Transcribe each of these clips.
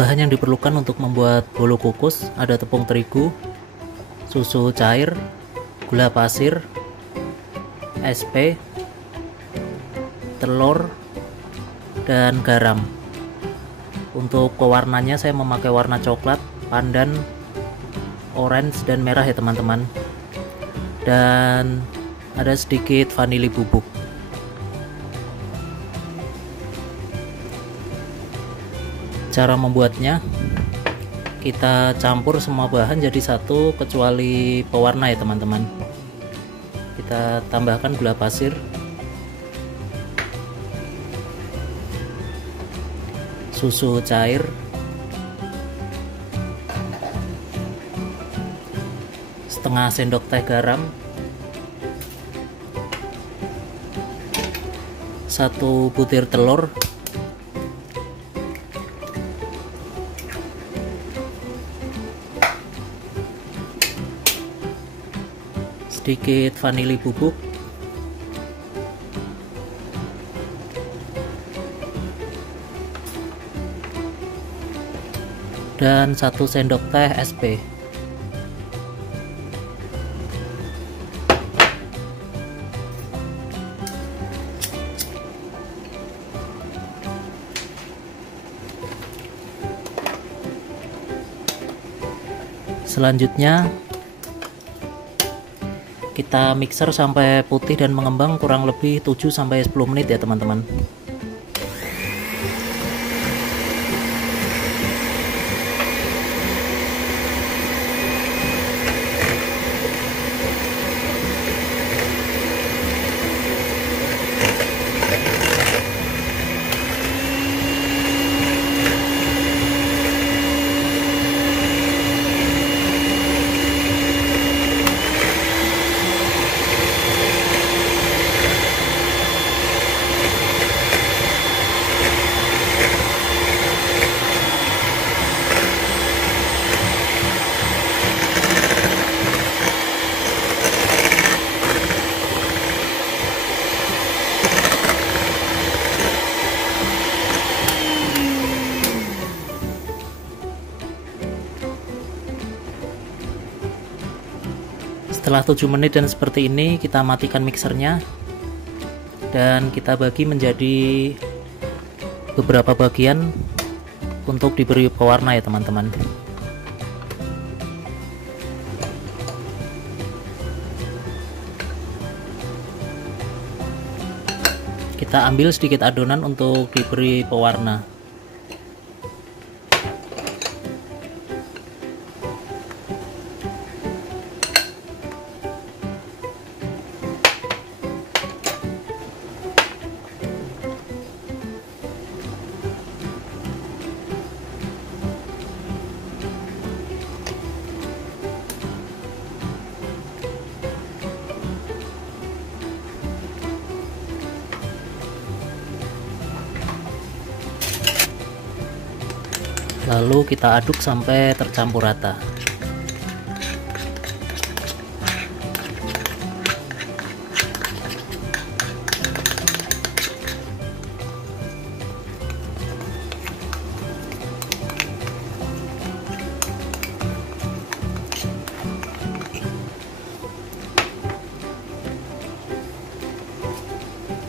Bahan yang diperlukan untuk membuat bolu kukus ada tepung terigu, susu cair, gula pasir, SP, telur, dan garam. Untuk pewarnanya saya memakai warna coklat, pandan, orange, dan merah ya teman-teman. Dan ada sedikit vanili bubuk. Cara membuatnya, kita campur semua bahan jadi satu kecuali pewarna ya teman-teman. Kita tambahkan gula pasir, susu cair, setengah sendok teh garam, 1 butir telur, sedikit vanili bubuk, dan 1 sendok teh SP. Selanjutnya kita mixer sampai putih dan mengembang kurang lebih 7-10 menit ya teman-teman. Setelah 7 menit dan seperti ini, kita matikan mixernya dan kita bagi menjadi beberapa bagian untuk diberi pewarna ya teman-teman. Kita ambil sedikit adonan untuk diberi pewarna. Lalu kita aduk sampai tercampur rata.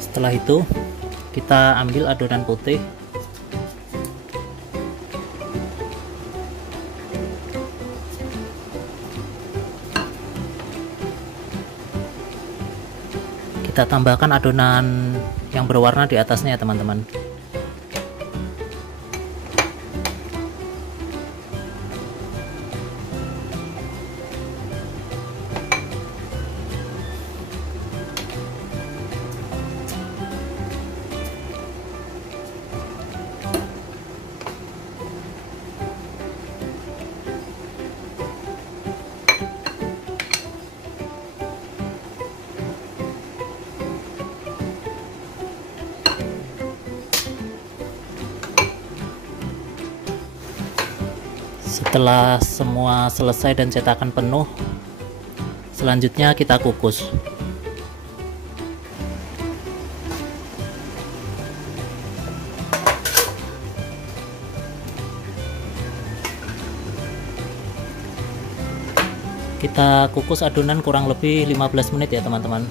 Setelah itu kita ambil adonan putih, kita tambahkan adonan yang berwarna di atasnya ya teman-teman. Setelah semua selesai dan cetakan penuh, selanjutnya kita kukus. Kita kukus adonan kurang lebih 15 menit ya teman-teman.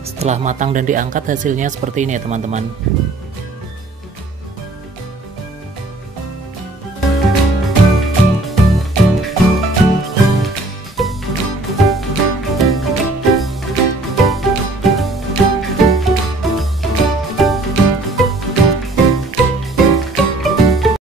Setelah matang dan diangkat, hasilnya seperti ini ya teman-teman.